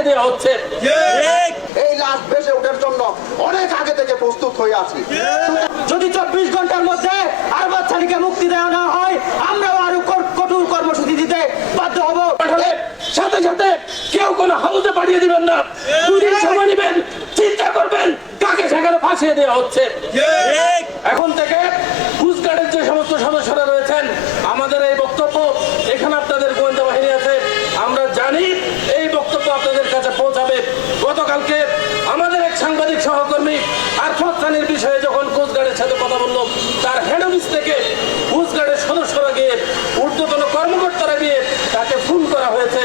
ফাঁসিয়ে দেওয়া হচ্ছে। এই লাশ ভেসে ওঠার জন্য অনেক আগে থেকে প্রস্তুত হয়ে আছি। যদি 24 ঘন্টার মধ্যে আরবাজ সানিকে মুক্তি দেওয়া না হয়, আমরাও আরো কঠোর কর্মসূচি দিতে বাধ্য হব। সাথে সাথে কেউ কোনো হাউসে পাঠিয়ে দিবেন না, দুদিন সময় নেবেন, চিন্তা করবেন কাকে সেখানে ফাঁসিয়ে দেওয়া হচ্ছে। এখন থেকে কোস্টগার্ডের যে সমস্ত সদস্যরা রয়েছেন, আমাদের এই বক্তব্য, এখানে আপনাদের গোয়েন্দা বাহিনী আছে, আমরা জানি এই বক্তব্য আপনাদের কাছে পৌঁছাবে। গতকালকে আমাদের এক সাংবাদিক সহকর্মী আরফাত সানির বিষয়ে যখন কোস্টগার্ডের সাথে কথা বলল, তার হেড অফিস থেকে কোস্টগার্ডের সদস্যরা গিয়ে, ঊর্ধ্বতন কর্মকর্তারা গিয়ে তাকে ফোন করা হয়েছে।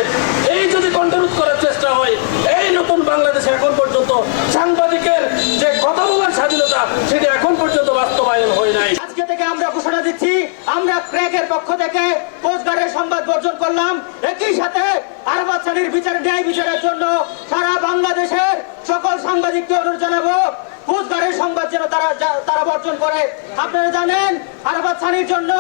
এই যদি কন্ট্রোল করার চেষ্টা হয়, এই নতুন বাংলাদেশে এখন পর্যন্ত সাংবাদিকের যে কথা বলার স্বাধীনতা, সেটি এখন পর্যন্ত বাস্তবায়ন হয় নাই। আজকে থেকে আমরা ঘোষণা দিচ্ছি, আমরা ক্র্যাকের পক্ষ থেকে কোস্টগার্ডের সংবাদ বর্জন করলাম। একই সাথে আরবাজ সানির ন্যায় বিচারের জন্য সারা বাংলাদেশের সকল সাংবাদিককে অনুরোধ জানাবো, কোস্টগার্ডের সংবাদ যেন তারা বর্জন করে। আপনারা জানেন, আরবাজ সানির জন্য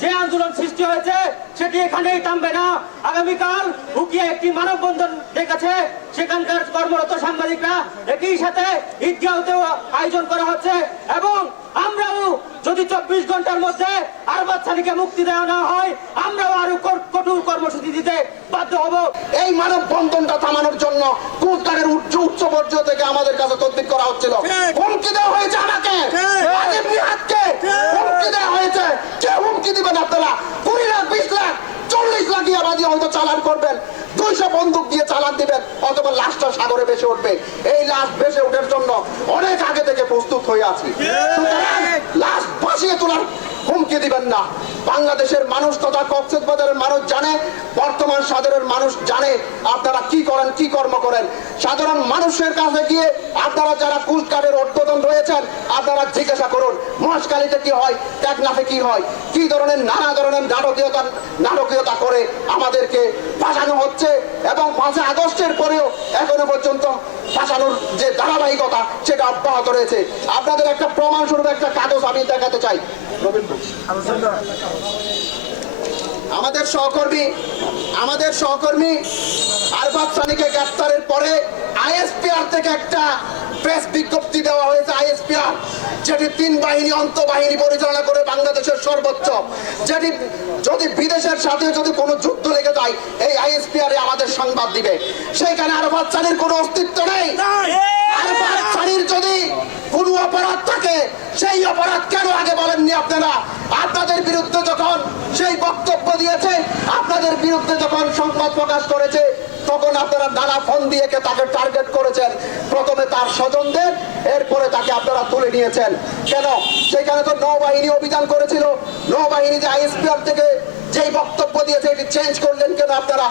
যে আন্দোলন সৃষ্টি হয়েছে সেটি এখানেই থামবে না। আগামীকাল হুকিয়া একটি মানববন্ধন ডেকেছে, সেখানকার কর্মরত সাংবাদিকরা। একই সাথে ঈদগাহতেও আয়োজন করা হচ্ছে, এবং আমরাও যদি 24 ঘন্টার মধ্যে আরবাজ সানিকে মুক্তি দেওয়া না হয়, আমরাও আরো কঠোর কর্মসূচি দিতে বাধ্য হব। এই মানববন্ধনটা থামানোর জন্য কোস্টগার্ডের উচ্চ পর্যায় থেকে আমাদের কাছে তদবির করা হচ্ছিল। হুমকি দেওয়া হয়েছে আমাকে, আজিম নিহাতকে হুমকি দেওয়া হয়েছে। কে হুমকি দিবেন আপনারা? 20 লাখ, 20 লাখ, 40 লাখ ইয়াবাদি হয়তো চালান করবেন, 200 বন্দুক দিয়ে চালান দিবেন, অথবা লাশটা সাগরে ভেসে উঠবে। এই লাশ ভেসে ওঠার জন্য অনেক আগে থেকে প্রস্তুত হয়ে আছি। সুতরাং লাশ ভাসিয়ে তোলার হুমকি দিবেন না। বাংলাদেশের মানুষ তথা কক্সবাজারের মানুষ জানে, বর্তমান সাধারণ মানুষ জানে আপনারা কি করেন, কি কর্ম করেন। সাধারণ মানুষের কাছে গিয়ে আপনারা যারা কোস্টগার্ডের ঊর্ধ্বতন রয়েছেন, আপনারা জিজ্ঞাসা করুন মহেশখালীতে কি হয়, টেকনাফে কি হয়, কি ধরনের নানা ধরনের নাটকীয়তা করে আমাদেরকে ফাঁসানো হচ্ছে। এবং 5 আগস্টের পরেও এখনো পর্যন্ত ফাঁসানোর যে ধারাবাহিকতা, সেটা অব্যাহত রয়েছে। আপনাদের একটা প্রমাণ স্বরূপ একটা কাগজ আমি দেখাতে চাই। আমাদের সহকর্মী আরবাজ সানিকে গ্রেফতারের পরে আইএসপিআর থেকে একটা প্রেস বিজ্ঞপ্তি দেওয়া হয়েছে। আইএসপিআর যেটি 3 বাহিনী অন্তঃবাহিনী পরিচালনা করে বাংলাদেশের সর্বোচ্চ, যেটি যদি বিদেশের সাথে যদি কোনো যুদ্ধ লেগে যায়, এই আইএসপিআর আমাদের সংবাদ দিবে। সেইখানে আরবাজ সানির কোনো অস্তিত্ব নেই। আরবাজ সানির যদি কোনো অপরাধ থাকে, সেই অপরাধ কেন আগে বলেননি আপনারা? আপনাদের বিরুদ্ধে যখন সেই বক্তব্য দিয়েছে, আপনাদের বিরুদ্ধে যখন সংবাদ প্রকাশ করেছে, তখন আপনারা নানা ফোন দিয়ে তাকে টার্গেট করেছেন। প্রথমে তার স্বজনদের, এরপরে তাকে আপনারা তুলে নিয়েছেন। কেন? সেখানে তো নৌবাহিনী অভিযান করেছিল। নৌবাহিনী যে আইএসপিআর থেকে যেই বক্তব্য দিয়েছে, এটি চেঞ্জ করলেন কেন আপনারা?